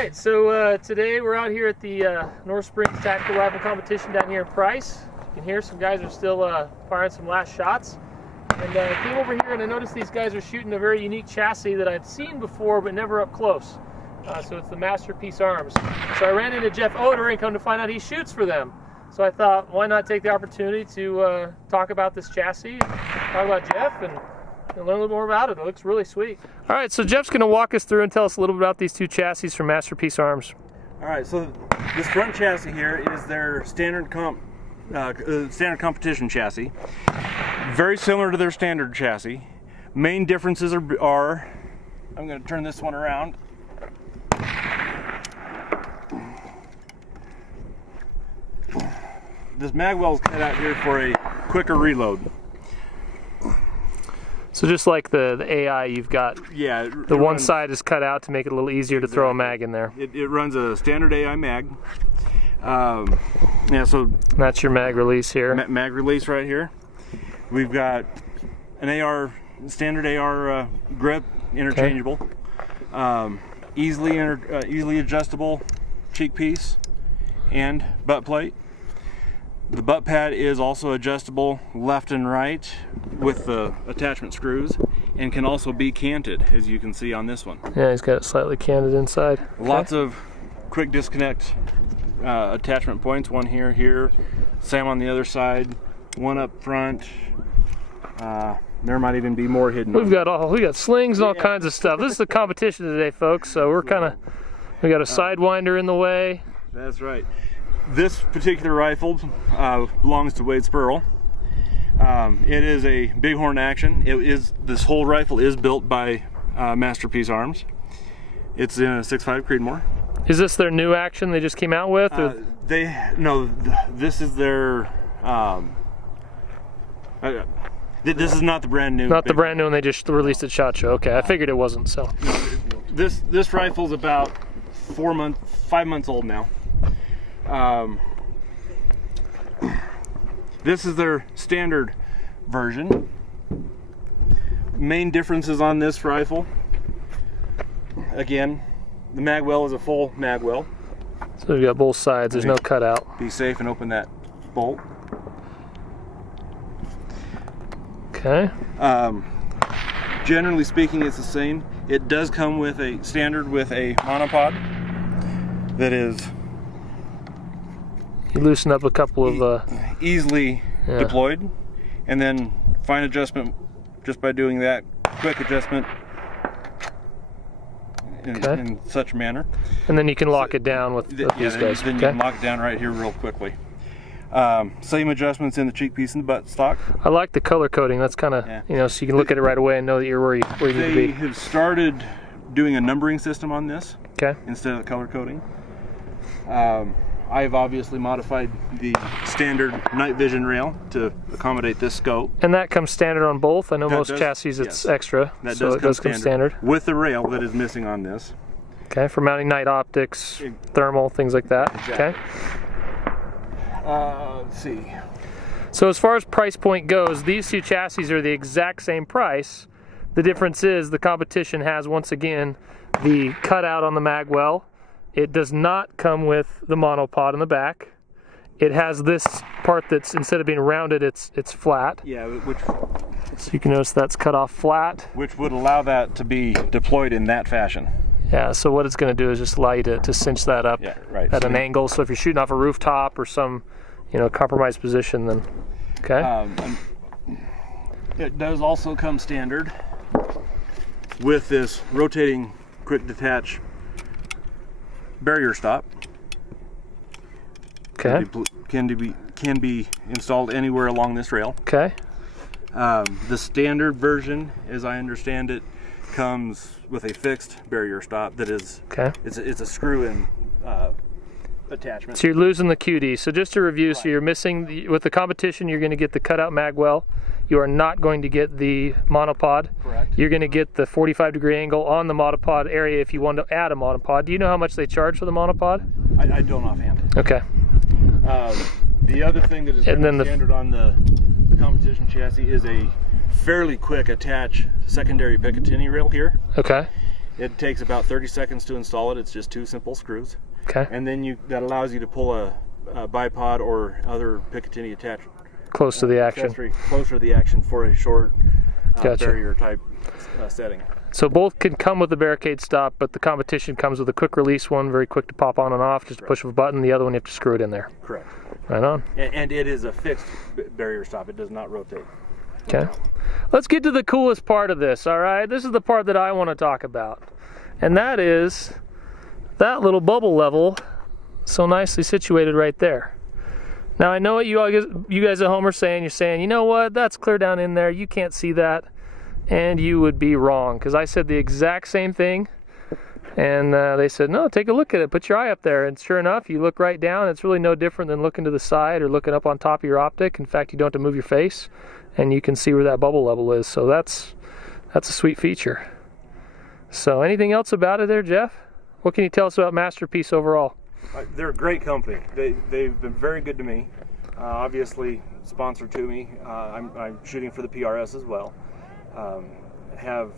right, so today we're out here at the North Springs Tactical Rifle Competition down here in Price. You can hear some guys are still firing some last shots. And I came over here and I noticed these guys are shooting a very unique chassis that I've seen before but never up close. So it's the MasterPiece arms. So I ran into Jeff Odor and come to find out he shoots for them. So I thought, why not take the opportunity to talk about this chassis, talk about Jeff, and learn a little more about it. It looks really sweet. All right, so Jeff's going to walk us through and tell us a little bit about these two chassis from MasterPiece Arms. All right, so this front chassis here is their standard competition chassis. Very similar to their standard chassis. Main differences are I'm going to turn this one around. This mag well is cut out here for a quicker reload. So just like the AI, you've got the one side is cut out to make it a little easier to throw a mag in there. It runs a standard AI mag. Yeah, so that's your mag release here. Mag release right here. We've got an standard AR grip, interchangeable, easily adjustable cheek piece and butt plate. The butt pad is also adjustable left and right with the attachment screws and can also be canted, as you can see on this one. Yeah, he's got it slightly canted inside. Lots of quick disconnect attachment points. One here, same on the other side, one up front. There might even be more hidden. We got slings and all kinds of stuff. This is the competition today, folks. So we got a sidewinder in the way. That's right. This particular rifle belongs to Wade Spurl. It is a bighorn action. This whole rifle is built by MasterPiece Arms. It's in a 6.5 Creedmoor. Is this their new action they just came out with? This is their. This is not the brand new. Not the brand new one they just released at SHOT Show. Okay, I figured it wasn't. So this rifle's about 5 months old now. This is their standard version. Main differences on this rifle, again, the mag well is a full mag well. So we've got both sides, there's no cutout. Be safe and open that bolt. Okay. Generally speaking, it's the same. It does come with a standard with a monopod that is you loosen up a couple of easily deployed, and then fine adjustment just by doing that quick adjustment in such a manner. And then you can lock it down with these guys. Then you can lock it down right here real quickly. Same adjustments in the cheek piece and the butt stock. I like the color coding. That's kind of so you can look at it right away and know that you're where you need to be. They have started doing a numbering system on this instead of color coding. I've obviously modified the standard night vision rail to accommodate this scope. And that comes standard on both? I know most chassis it's extra, so it does come standard. With the rail that is missing on this. Okay, for mounting night optics, thermal, things like that. Exactly. Okay. Let's see. So as far as price point goes, these two chassis are the exact same price. The difference is the competition has, once again, the cutout on the mag well. It does not come with the monopod in the back. It has this part that's, instead of being rounded, it's flat. Yeah, so you can notice that's cut off flat. Which would allow that to be deployed in that fashion. Yeah, so what it's going to do is just allow you to cinch that up at an angle. So if you're shooting off a rooftop or some, compromised position, then it does also come standard with this rotating quick detach barrier stop. Okay. Can be installed anywhere along this rail. Okay. The standard version, as I understand it, comes with a fixed barrier stop that is it's a screw-in attachment. So you're losing the QD. So just to review, so you're missing with the competition, you're going to get the cutout mag well. You are not going to get the monopod. Correct. You're going to get the 45-degree angle on the monopod area if you want to add a monopod. Do you know how much they charge for the monopod? I don't offhand. Okay. The other thing that is standard on the competition chassis is a fairly quick attach secondary Picatinny rail here. Okay. It takes about 30 seconds to install it. It's just 2 simple screws. Okay. And then that allows you to pull a bipod or other Picatinny attached Close to the action. accessory closer to the action for a short Gotcha. barrier type setting. So both can come with the barricade stop, but the competition comes with a quick release one, very quick to pop on and off, just a push of a button. The other one you have to screw it in there. Correct. Right on. And it is a fixed barrier stop. It does not rotate. Okay. Let's get to the coolest part of this, all right? This is the part that I want to talk about. And that is that little bubble level so nicely situated right there. Now I know what you guys at home are saying. You're saying, you know what, that's clear down in there. You can't see that. And you would be wrong, because I said the exact same thing. And they said, no, take a look at it. Put your eye up there. And sure enough, you look right down. It's really no different than looking to the side or looking up on top of your optic. In fact, you don't have to move your face. And you can see where that bubble level is. So that's a sweet feature. So anything else about it there, Jeff? What can you tell us about MasterPiece overall? They're a great company. They've been very good to me. Obviously, sponsor to me. I'm shooting for the PRS as well. Have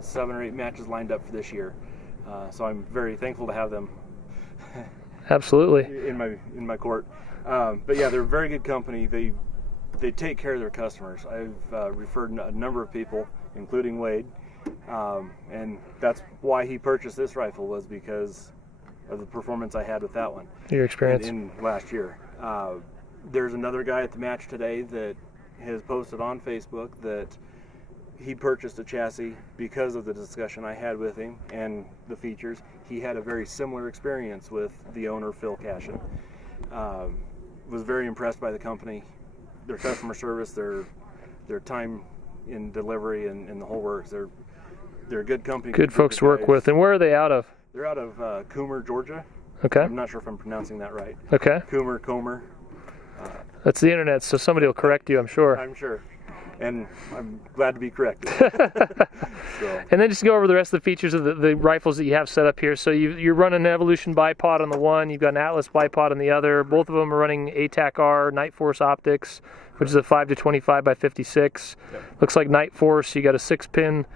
7 or 8 matches lined up for this year, so I'm very thankful to have them. Absolutely. in my court. But yeah, they're a very good company. They take care of their customers. I've referred a number of people, including Wade, and that's why he purchased this rifle, was because of the performance I had with that one. Your experience in last year. There's another guy at the match today that has posted on Facebook that he purchased a chassis because of the discussion I had with him and the features. He had a very similar experience with the owner, Phil Cashin. Was very impressed by the company, their customer service, their time in delivery, and the whole works. They're a good company. Good folks to work with. And where are they out of? They're out of Coomer, Georgia. Okay. I'm not sure if I'm pronouncing that right. Okay. Comer. That's the internet, so somebody will correct you, I'm sure. I'm sure. And I'm glad to be corrected. So. And then just go over the rest of the features of the rifles that you have set up here. So you're running an Evolution bipod on the one, you've got an Atlas bipod on the other. Both of them are running ATAC R Night Force optics, which is a 5-25 by 56. Yep. Looks like Night Force. You got a 6-pin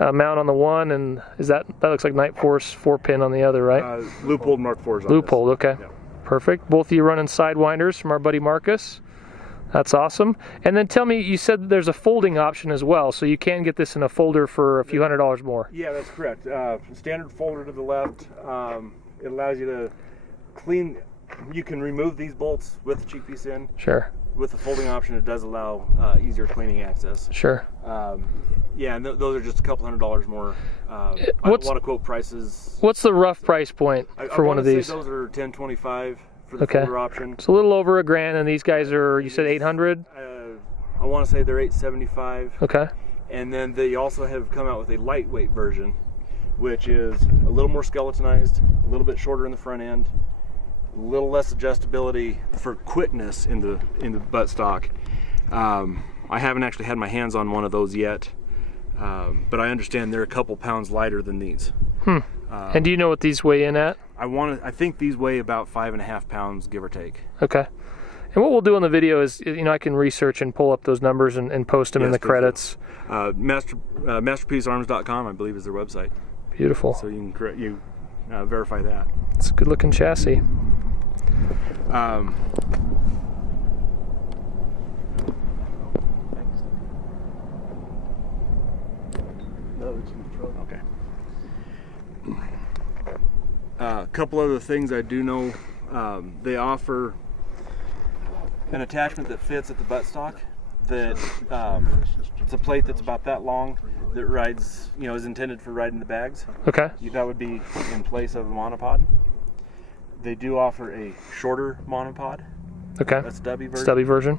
mount on the one, and that looks like Night Force 4-pin on the other, right? Loophole Mark IVs. Loophole, okay. Yep. Perfect. Both of you running sidewinders from our buddy Marcus. That's awesome. And then tell me, you said there's a folding option as well, so you can get this in a folder for a few $100s more. Yeah, that's correct. Standard folder to the left. It allows you to clean. You can remove these bolts with the cheek piece in. Sure. With the folding option, it does allow easier cleaning access. Sure. Yeah, and those are just a couple $100s more. I don't want to quote prices. What's the rough price point for one of these? Those are $10.25 for the folder option. It's a little over $1,000, and these guys are, you said 800? I want to say they're $875. Okay. And then they also have come out with a lightweight version, which is a little more skeletonized, a little bit shorter in the front end, a little less adjustability for quickness in the buttstock. I haven't actually had my hands on one of those yet, but I understand they're a couple pounds lighter than these. And do you know what these weigh in at? I think these weigh about 5.5 pounds, give or take. Okay. And what we'll do on the video is, I can research and pull up those numbers and post them in the credits. MasterPieceArms.com, I believe, is their website. Beautiful. So you can verify that. It's a good looking chassis. Okay. A couple other things I do know. They offer an attachment that fits at the buttstock. That it's a plate that's about that long that rides, is intended for riding the bags. Okay. That would be in place of a monopod. They do offer a shorter monopod. Okay. That's stubby version. Stubby version.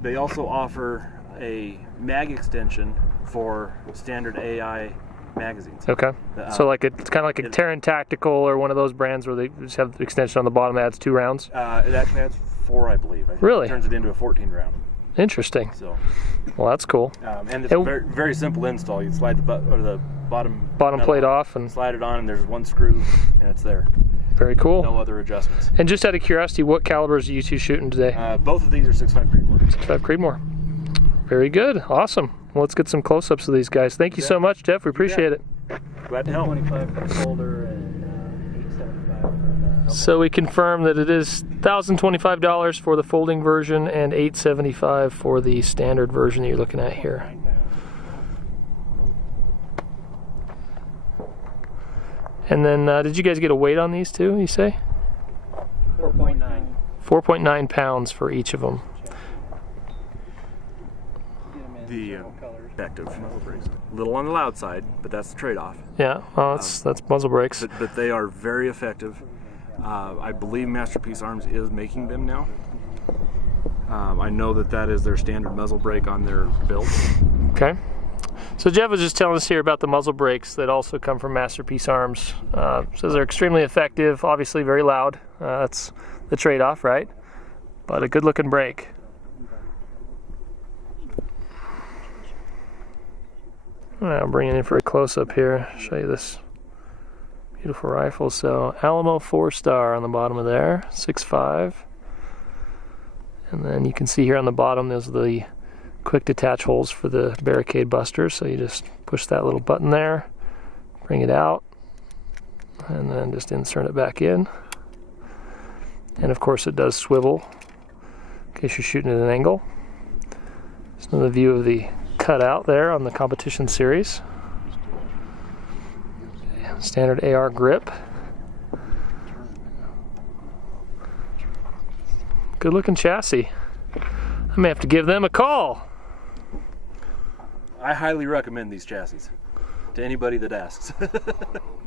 They also offer a mag extension for standard AI magazines. Okay. So it's kind of like a Terran Tactical or one of those brands where they just have the extension on the bottom that adds 2 rounds? It actually adds 4, I believe. Really? It turns it into a 14 round. Interesting. So. Well, that's cool. And it's a very, very simple install. You slide the bottom plate off and slide it on, and there's one screw, and it's there. Very cool. No other adjustments. And just out of curiosity, what calibers are you two shooting today? Both of these are 6.5 Creedmoor. 6.5 Creedmoor. Very good. Awesome. Well, let's get some close-ups of these guys. Thank you so much, Jeff. We appreciate it. Glad to help. 25 for the folder and 875 for the So we confirm that it is $1,025 for the folding version and $875 for the standard version that you're looking at here. And then, did you guys get a weight on these too, you say? 4.9. 4.9 pounds for each of them. The effective muzzle brakes. A little on the loud side, but that's the trade-off. Yeah, well, that's muzzle brakes. But they are very effective. I believe MasterPiece Arms is making them now. I know that is their standard muzzle brake on their build. Okay. So Jeff was just telling us here about the muzzle brakes that also come from MasterPiece Arms. Says they're extremely effective, obviously very loud. That's the trade-off, right? But a good-looking brake. I'll bring it in for a close-up here. Show you this beautiful rifle. So Alamo 4-star on the bottom of there, 6.5. And then you can see here on the bottom there's the quick detach holes for the barricade busters. So you just push that little button there, bring it out, and then just insert it back in. And of course it does swivel in case you're shooting at an angle. Just another view of the cutout there on the competition series. Standard AR grip. Good looking chassis. I may have to give them a call. I highly recommend these chassis to anybody that asks.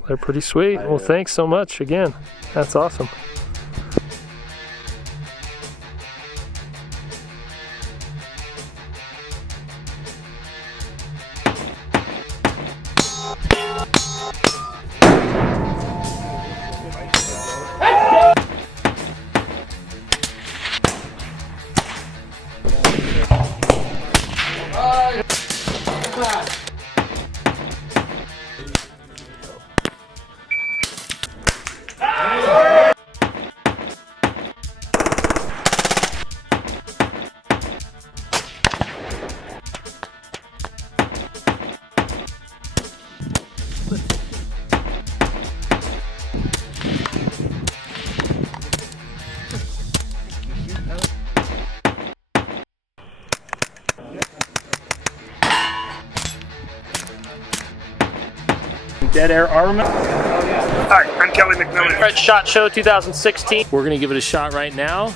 They're pretty sweet. Well, thanks so much again. That's awesome. Dead Air Armament. Hi, I'm Kelly McMillan. Red Shot Show 2016. We're going to give it a shot right now.